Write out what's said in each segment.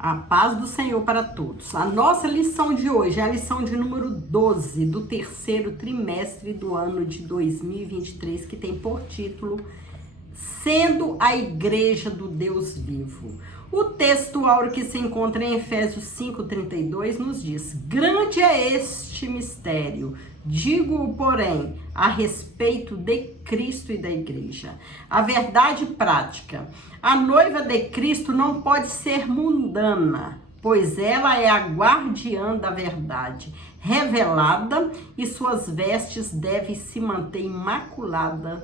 A paz do Senhor para todos. A nossa lição de hoje é a lição de número 12 do terceiro trimestre do ano de 2023, que tem por título Sendo a Igreja do Deus Vivo. O texto áureo que se encontra em Efésios 5:32 nos diz: grande é este mistério, digo, porém, a respeito de Cristo e da igreja. A verdade prática. A noiva de Cristo não pode ser mundana, pois ela é a guardiã da verdade revelada e suas vestes devem se manter imaculadas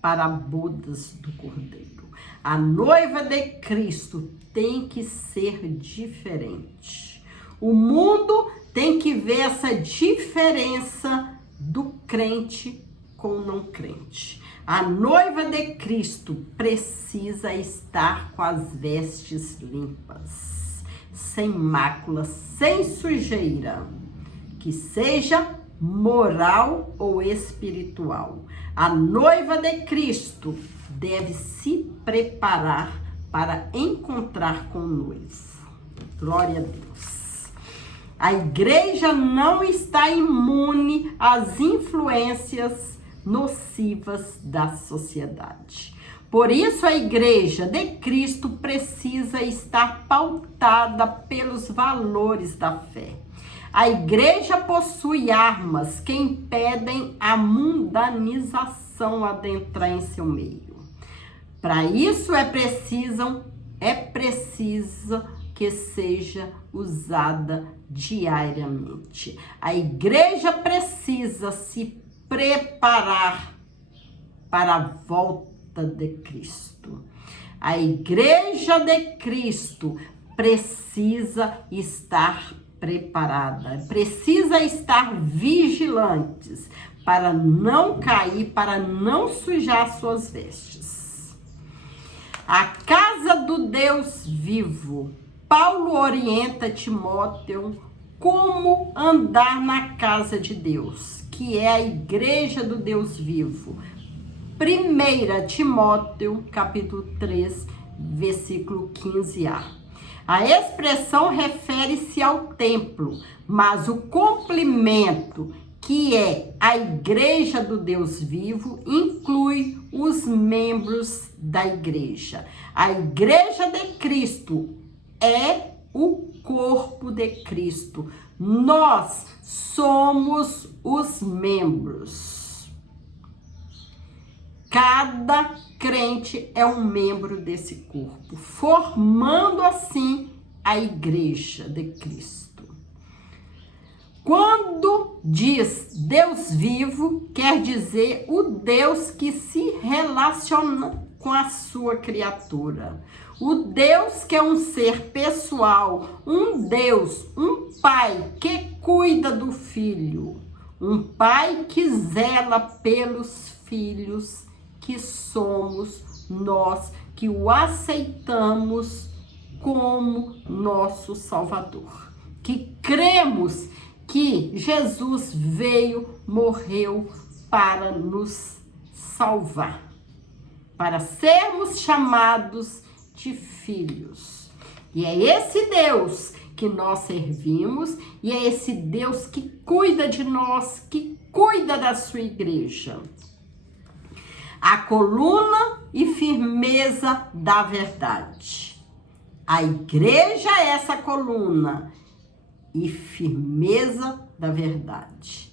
para bodas do Cordeiro. A noiva de Cristo tem que ser diferente. O mundo tem que ver essa diferença do crente com o não crente. A noiva de Cristo precisa estar com as vestes limpas, sem mácula, sem sujeira, que seja moral ou espiritual. A noiva de Cristo deve se preparar para encontrar com o noivo. Glória a Deus. A igreja não está imune às influências nocivas da sociedade. Por isso, a igreja de Cristo precisa estar pautada pelos valores da fé. A igreja possui armas que impedem a mundanização adentrar em seu meio. Para isso é preciso que seja usada diariamente. A igreja precisa se preparar para a volta de Cristo. A igreja de Cristo precisa estar preparada, precisa estar vigilantes para não cair, para não sujar suas vestes. A casa do Deus vivo. Paulo orienta Timóteo como andar na casa de Deus, que é a igreja do Deus vivo. 1 Timóteo, capítulo 3, versículo 15a. A expressão refere-se ao templo, mas o complemento, que é a igreja do Deus vivo, inclui os membros da igreja. A igreja de Cristo é o corpo de Cristo. Nós somos os membros. Cada crente é um membro desse corpo, formando assim a igreja de Cristo. Quando diz Deus vivo, quer dizer o Deus que se relaciona com a sua criatura. O Deus que é um ser pessoal, um Deus, um pai que cuida do filho, um pai que zela pelos filhos, que somos nós, que o aceitamos como nosso Salvador, que cremos que Jesus veio, morreu para nos salvar, para sermos chamados de filhos. E é esse Deus que nós servimos, e é esse Deus que cuida de nós, que cuida da sua igreja. A coluna e firmeza da verdade. A igreja é essa coluna e firmeza da verdade.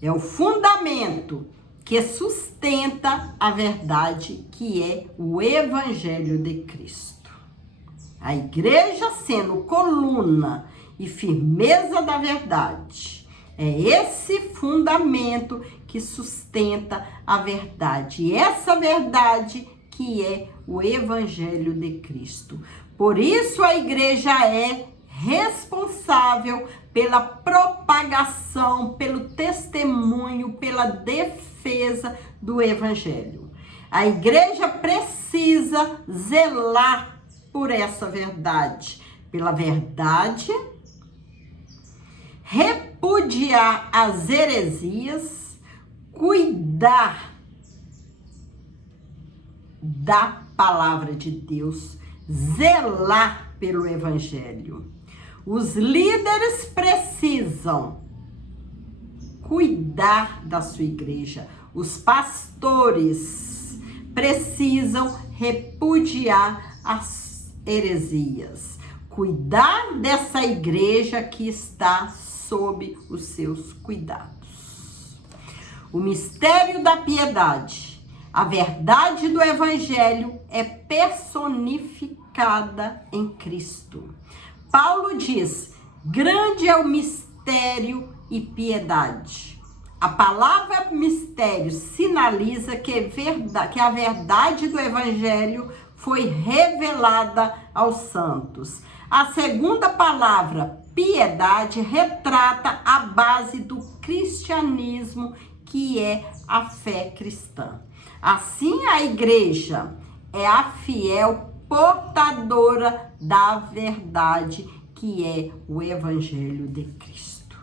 É o fundamento que sustenta a verdade, que é o Evangelho de Cristo. A igreja sendo coluna e firmeza da verdade. É esse fundamento que sustenta a verdade. E essa verdade que é o Evangelho de Cristo. Por isso a igreja é responsável pela propagação, pelo testemunho, pela defesa do Evangelho. A igreja precisa zelar por essa verdade, pela verdade, repudiar as heresias, cuidar da palavra de Deus, zelar pelo Evangelho. Os líderes precisam cuidar da sua igreja. Os pastores precisam repudiar as heresias. Cuidar dessa igreja que está sob os seus cuidados. O mistério da piedade, a verdade do Evangelho é personificada em Cristo. Paulo diz: grande é o mistério e piedade. A palavra mistério sinaliza que a verdade do Evangelho foi revelada aos santos. A segunda palavra, piedade, retrata a base do cristianismo, que é a fé cristã. Assim, a igreja é a fiel portadora da verdade, que é o Evangelho de Cristo.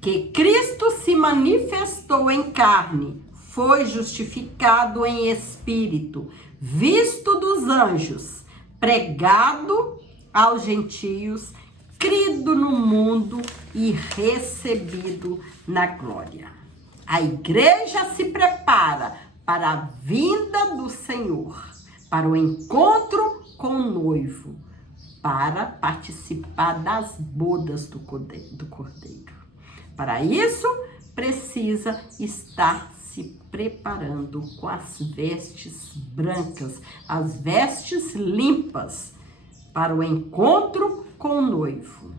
Que Cristo se manifestou em carne, foi justificado em espírito, visto dos anjos, pregado aos gentios, crido no mundo e recebido na glória. A igreja se prepara para a vinda do Senhor, para o encontro com o noivo, para participar das bodas do Cordeiro. Para isso, precisa estar se preparando com as vestes brancas, as vestes limpas, para o encontro com o noivo.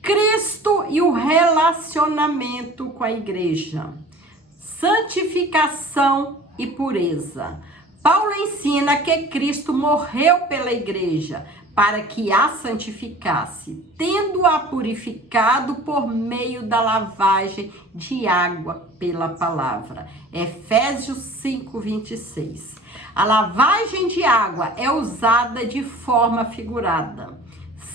Cristo e o relacionamento com a igreja. Santificação e pureza. Paulo ensina que Cristo morreu pela igreja para que a santificasse, tendo-a purificado por meio da lavagem de água pela palavra. Efésios 5:26. A lavagem de água é usada de forma figurada.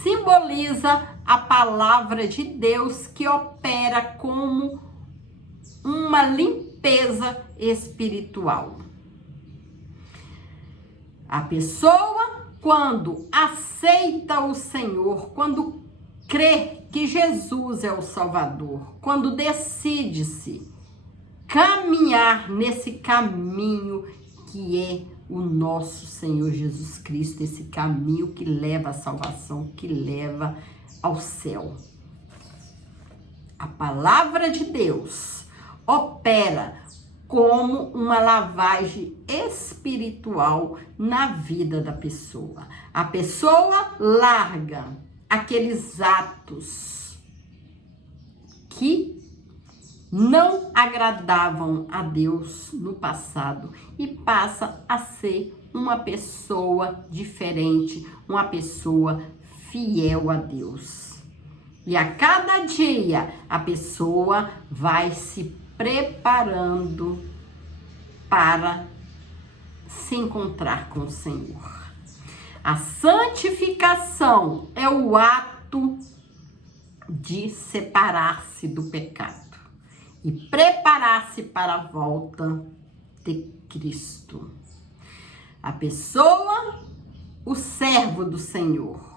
Simboliza a palavra de Deus que opera como uma limpeza espiritual. A pessoa, quando aceita o Senhor, quando crê que Jesus é o Salvador, quando decide-se caminhar nesse caminho que é o nosso Senhor Jesus Cristo, esse caminho que leva à salvação, que leva ao céu. A palavra de Deus opera como uma lavagem espiritual na vida da pessoa. A pessoa larga aqueles atos que não agradavam a Deus no passado e passa a ser uma pessoa diferente, uma pessoa fiel a Deus. E a cada dia a pessoa vai se preparando para se encontrar com o Senhor. A santificação é o ato de separar-se do pecado e preparar-se para a volta de Cristo. A pessoa, o servo do Senhor,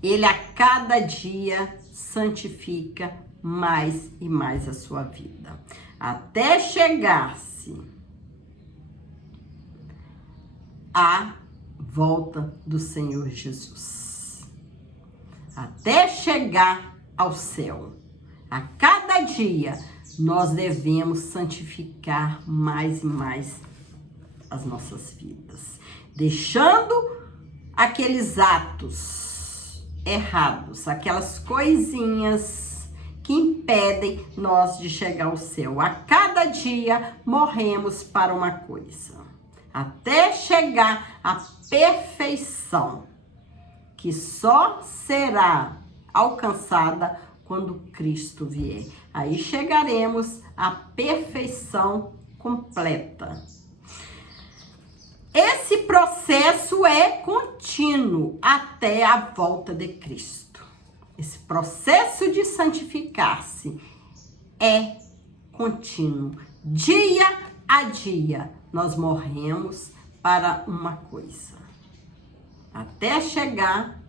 ele a cada dia santifica mais e mais a sua vida, até chegar-se à volta do Senhor Jesus, até chegar ao céu. A cada dia nós devemos santificar mais e mais as nossas vidas, deixando aqueles atos errados, aquelas coisinhas que impedem nós de chegar ao céu. A cada dia morremos para uma coisa, até chegar à perfeição, que só será alcançada quando Cristo vier. Aí chegaremos à perfeição completa. Esse processo é contínuo até a volta de Cristo. Esse processo de santificar-se é contínuo. Dia a dia, nós morremos para uma coisa, até chegar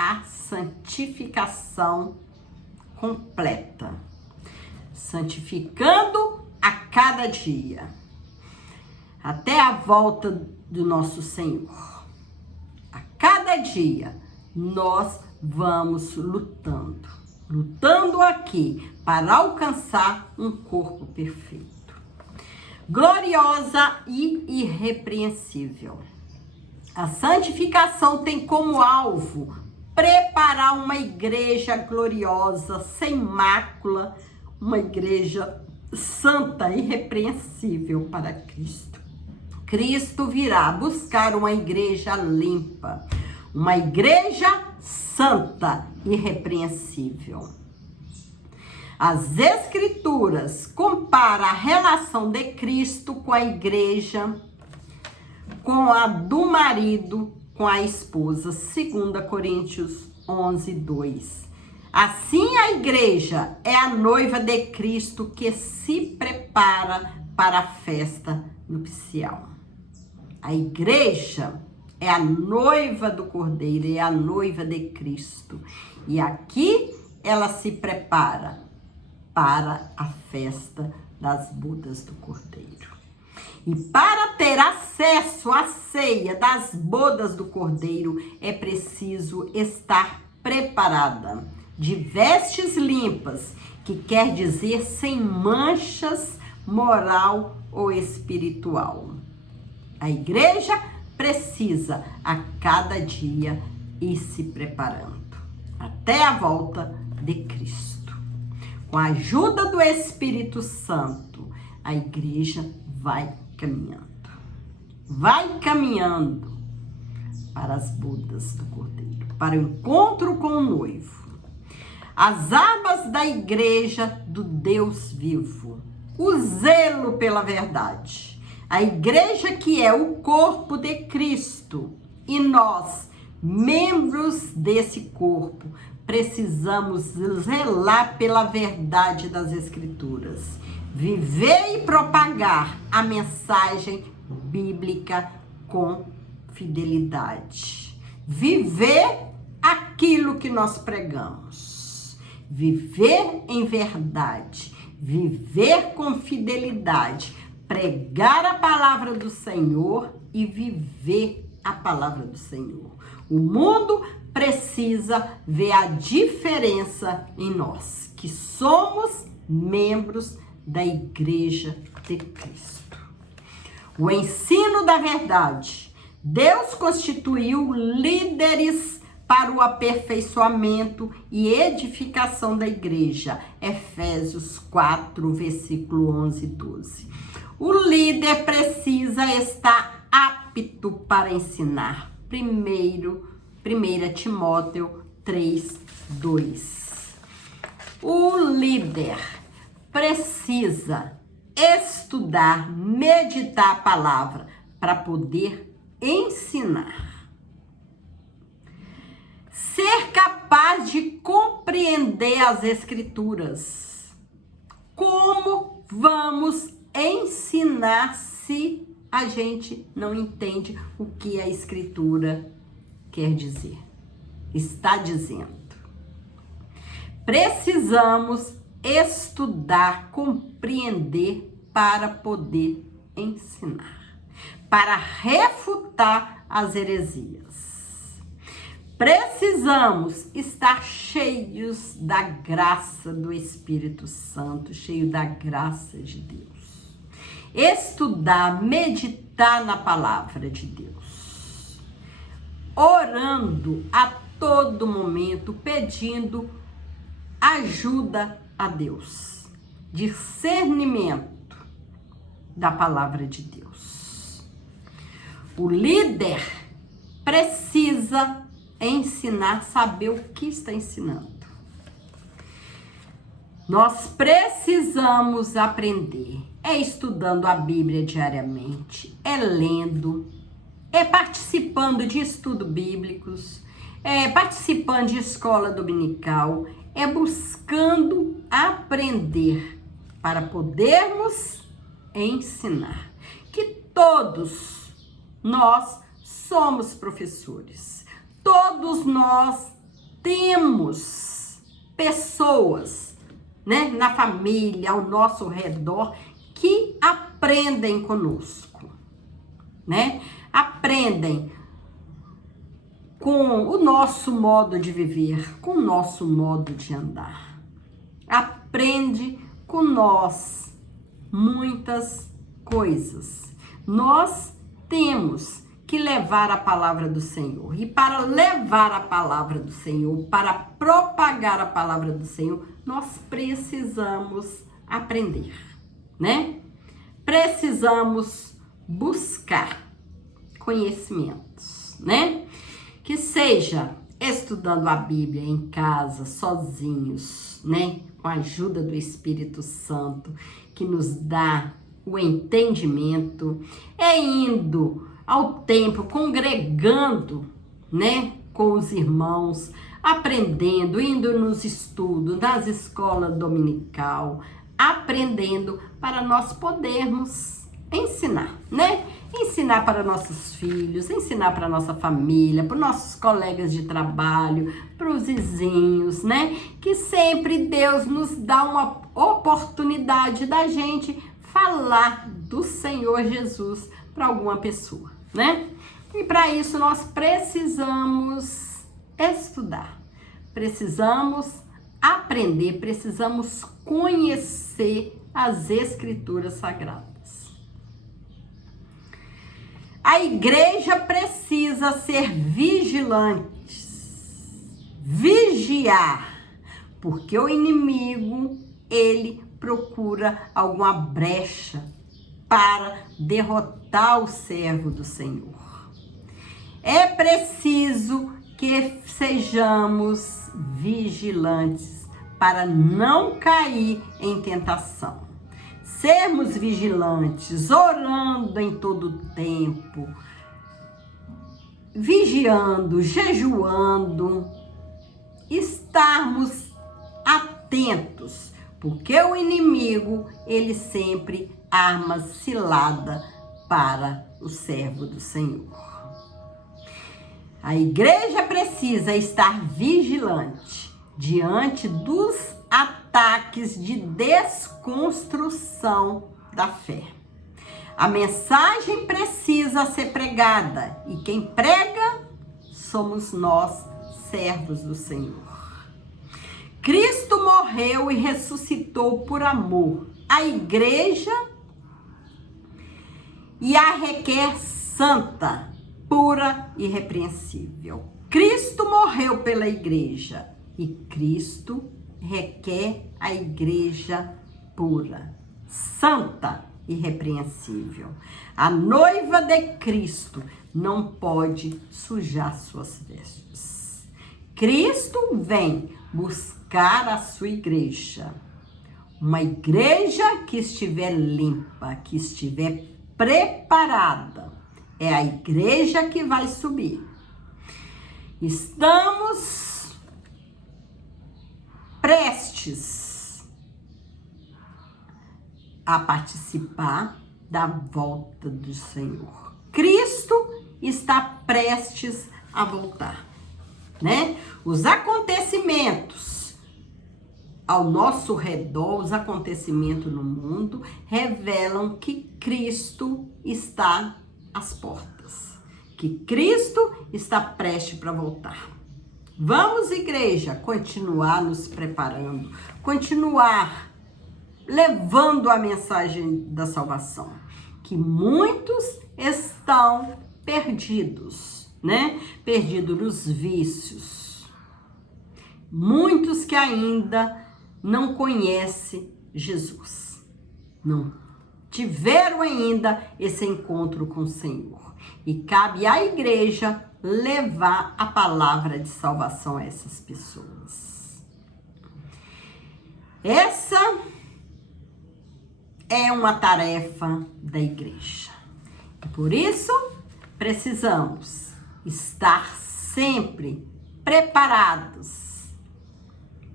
a santificação completa, santificando a cada dia, até a volta do nosso Senhor. A cada dia nós vamos lutando aqui para alcançar um corpo perfeito, gloriosa e irrepreensível. A santificação tem como alvo preparar uma igreja gloriosa, sem mácula, uma igreja santa e irrepreensível para Cristo. Cristo virá buscar uma igreja limpa, uma igreja santa e irrepreensível. As Escrituras comparam a relação de Cristo com a igreja, com a do marido, com a esposa, 2 Coríntios 11, 2. Assim, a igreja é a noiva de Cristo que se prepara para a festa nupcial. A igreja é a noiva do Cordeiro, é a noiva de Cristo. E aqui ela se prepara para a festa das bodas do Cordeiro. E para ter acesso à ceia das bodas do Cordeiro, é preciso estar preparada, de vestes limpas, que quer dizer sem manchas moral ou espiritual. A igreja precisa a cada dia ir se preparando, até a volta de Cristo. Com a ajuda do Espírito Santo, a igreja vai caminhando para as bodas do Cordeiro, para o encontro com o noivo. As armas da igreja do Deus vivo, o zelo pela verdade. A igreja que é o corpo de Cristo e nós, membros desse corpo, precisamos zelar pela verdade das Escrituras, viver e propagar a mensagem bíblica com fidelidade, viver aquilo que nós pregamos, viver em verdade, viver com fidelidade, pregar a palavra do Senhor e viver a palavra do Senhor. O mundo precisa ver a diferença em nós, que somos membros da Igreja de Cristo. O ensino da verdade. Deus constituiu líderes para o aperfeiçoamento e edificação da igreja. Efésios 4, versículo 11 e 12. O líder precisa estar apto para ensinar. 1 Timóteo 3, 2. O líder precisa estudar, meditar a palavra para poder ensinar. Ser capaz de compreender as Escrituras. Como vamos ensinar se a gente não entende o que a Escritura quer dizer, está dizendo? Precisamos estudar, compreender para poder ensinar, para refutar as heresias. Precisamos estar cheios da graça do Espírito Santo, cheio da graça de Deus. Estudar, meditar na palavra de Deus. Orando a todo momento, pedindo ajuda a Deus. Discernimento da palavra de Deus. O líder precisa ensinar, saber o que está ensinando. Nós precisamos aprender. É estudando a Bíblia diariamente, é lendo, é participando de estudos bíblicos, é participando de escola dominical, é buscando aprender para podermos ensinar. Que todos nós somos professores. Todos nós temos pessoas, né, na família, ao nosso redor, que aprendem conosco, né? Aprendem com o nosso modo de viver, com o nosso modo de andar. Aprende com nós muitas coisas. Nós temos que levar a palavra do Senhor. E para levar a palavra do Senhor, para propagar a palavra do Senhor, nós precisamos aprender, né? Precisamos buscar conhecimentos, né? Que seja estudando a Bíblia em casa, sozinhos, né? Com a ajuda do Espírito Santo, que nos dá o entendimento, indo ao templo, congregando, né? Com os irmãos, aprendendo, indo nos estudos, nas escolas dominical, aprendendo para nós podermos ensinar, né? Ensinar para nossos filhos, ensinar para nossa família, para nossos colegas de trabalho, para os vizinhos, né? Que sempre Deus nos dá uma oportunidade da gente falar do Senhor Jesus para alguma pessoa, né? E para isso nós precisamos estudar, precisamos aprender, precisamos conhecer as Escrituras Sagradas. A igreja precisa ser vigilante, vigiar, porque o inimigo, ele procura alguma brecha para derrotar o servo do Senhor. É preciso que sejamos vigilantes para não cair em tentação. Sermos vigilantes, orando em todo o tempo, vigiando, jejuando, estarmos atentos, porque o inimigo, ele sempre arma cilada para o servo do Senhor. A igreja precisa estar vigilante diante dos ataques de desconstrução da fé. A mensagem precisa ser pregada e quem prega somos nós, servos do Senhor. Cristo morreu e ressuscitou por amor. A igreja e a requer santa, pura e irrepreensível. Cristo morreu pela igreja e Cristo requer a igreja pura, santa e irrepreensível. A noiva de Cristo não pode sujar suas vestes. Cristo vem buscar a sua igreja. Uma igreja que estiver limpa, que estiver preparada, é a igreja que vai subir. Estamos prestes a participar da volta do Senhor. Cristo está prestes a voltar, né? Os acontecimentos ao nosso redor, os acontecimentos no mundo, revelam que Cristo está às portas, que Cristo está prestes para voltar. Vamos, igreja, continuar nos preparando, continuar levando a mensagem da salvação, que muitos estão perdidos, né? Perdidos nos vícios. Muitos que ainda não conhecem Jesus, não tiveram ainda esse encontro com o Senhor. E cabe à igreja levar a palavra de salvação a essas pessoas. Essa é uma tarefa da igreja. Por isso, precisamos estar sempre preparados,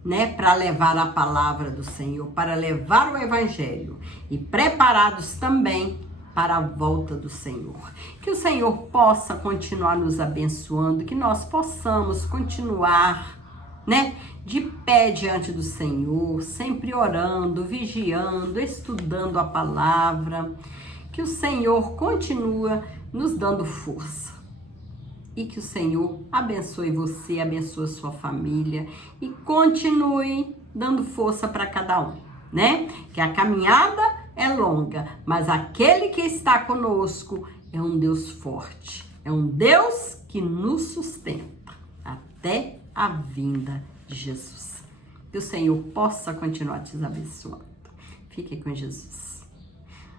né, para levar a palavra do Senhor, para levar o evangelho e preparados também para a volta do Senhor. Que o Senhor possa continuar nos abençoando, que nós possamos continuar né? De pé diante do Senhor, sempre orando, vigiando, estudando a palavra. Que o Senhor continua nos dando força. E que o Senhor abençoe você, abençoe a sua família e continue dando força para cada um, né? Que a caminhada é longa, mas aquele que está conosco é um Deus forte, é um Deus que nos sustenta até a vinda de Jesus. Que o Senhor possa continuar te abençoando. Fique com Jesus.